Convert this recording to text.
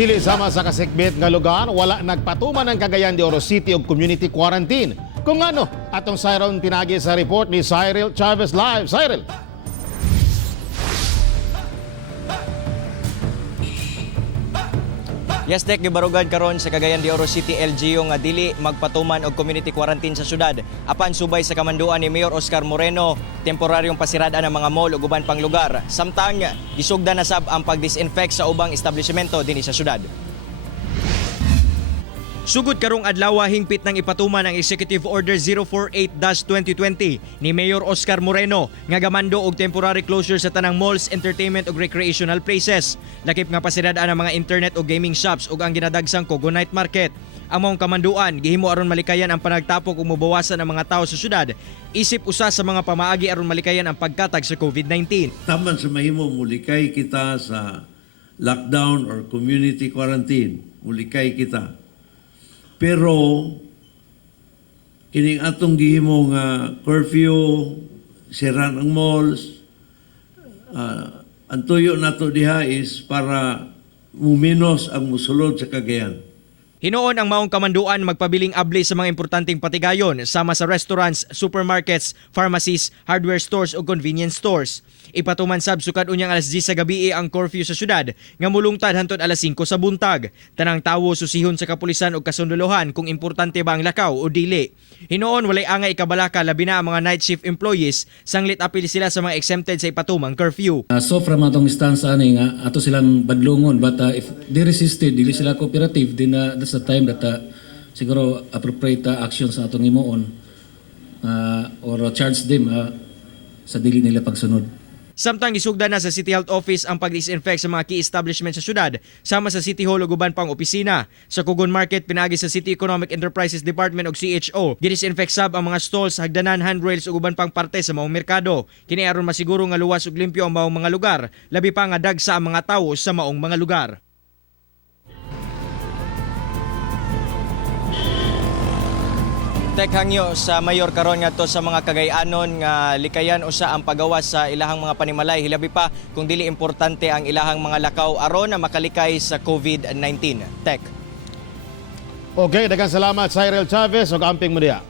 Dili sama sa kasikbit nga lugar, wala nagpatuman ng Cagayan de Oro City og community quarantine. Kung ano, atong Cyril pinagi sa report ni Cyril Chavez Live. Cyril. Yes, Tek, gibarugan karon sa Cagayan de Oro City LGU nga dili magpatuman og community quarantine sa syudad. Apan subay sa kamanduan ni Mayor Oscar Moreno, temporaryong pasirada ng mga mall ug uban pang lugar. Samtang gisugdan na sab ang pag-disinfect sa ubang establishmento dinhi sa syudad. Sugod karong adlaw hingpit ng ipatuman ang Executive Order 048-2020 ni Mayor Oscar Moreno nga gamando og temporary closure sa tanang malls, entertainment ug recreational places. Lakip nga pasiradaan ang mga internet o gaming shops ug ang ginadagsang Cogo Night Market. Ang mga kamanduan gihimo aron malikayan ang panagtapok ug mubawasan ang mga tawo sa syudad. Isip usa sa mga pamaagi aron malikayan ang pagkatag sa COVID-19. Taman sa mahimo mulikay kita sa lockdown or community quarantine, mulikay kita. Pero kining atong gihimo nga curfew, siran ang malls, ang tuyo nato diha is para muminos ang musulod sa Cagayan. Hinoon ang maong kamanduan magpabiling abli sa mga importanteng patigayon sama sa restaurants, supermarkets, pharmacies, hardware stores o convenience stores. Ipatuman sab sukad unyang alas 10 sa gabi ang curfew sa syudad nga mulungtad hangtod alas 5 sa buntag. Tanang tawo susihon sa kapulisan o kasundolohan kung importante ba ang lakaw o dili. Hinoon walay angay ikabalaka labi na ang mga night shift employees sanglit apil sila sa mga exempted sa ipatumang curfew. So from atong stance ani nga ato silang badlungon but if they resisted dili sila cooperative then that's the time that siguro appropriate action sa atong himuon or charge them sa dili nila pagsunod. Samtang isugdan na sa City Health Office ang pag-disinfect sa mga key establishment sa syudad, sama sa City Hall ug uban pang opisina. Sa Cogon Market pinagi sa City Economic Enterprises Department ug CHO, gidisinfect sab ang mga stalls, hagdanan, handrails ug uban pang parte sa maong merkado. Kini aron masiguro nga luwas ug limpyo ang maong mga lugar, labi pa nga dagsa ang mga tawo sa maong mga lugar. Tek hangyo sa mayor karon ngadto sa mga Cagayanon nga likayan usa ang pagawas sa ilahang mga panimalay, hilabi pa kung dili importante ang ilahang mga lakaw aron na makalikay sa COVID-19. Tek. Okay, daghang salamat Cyril Chavez ug amping mo diha.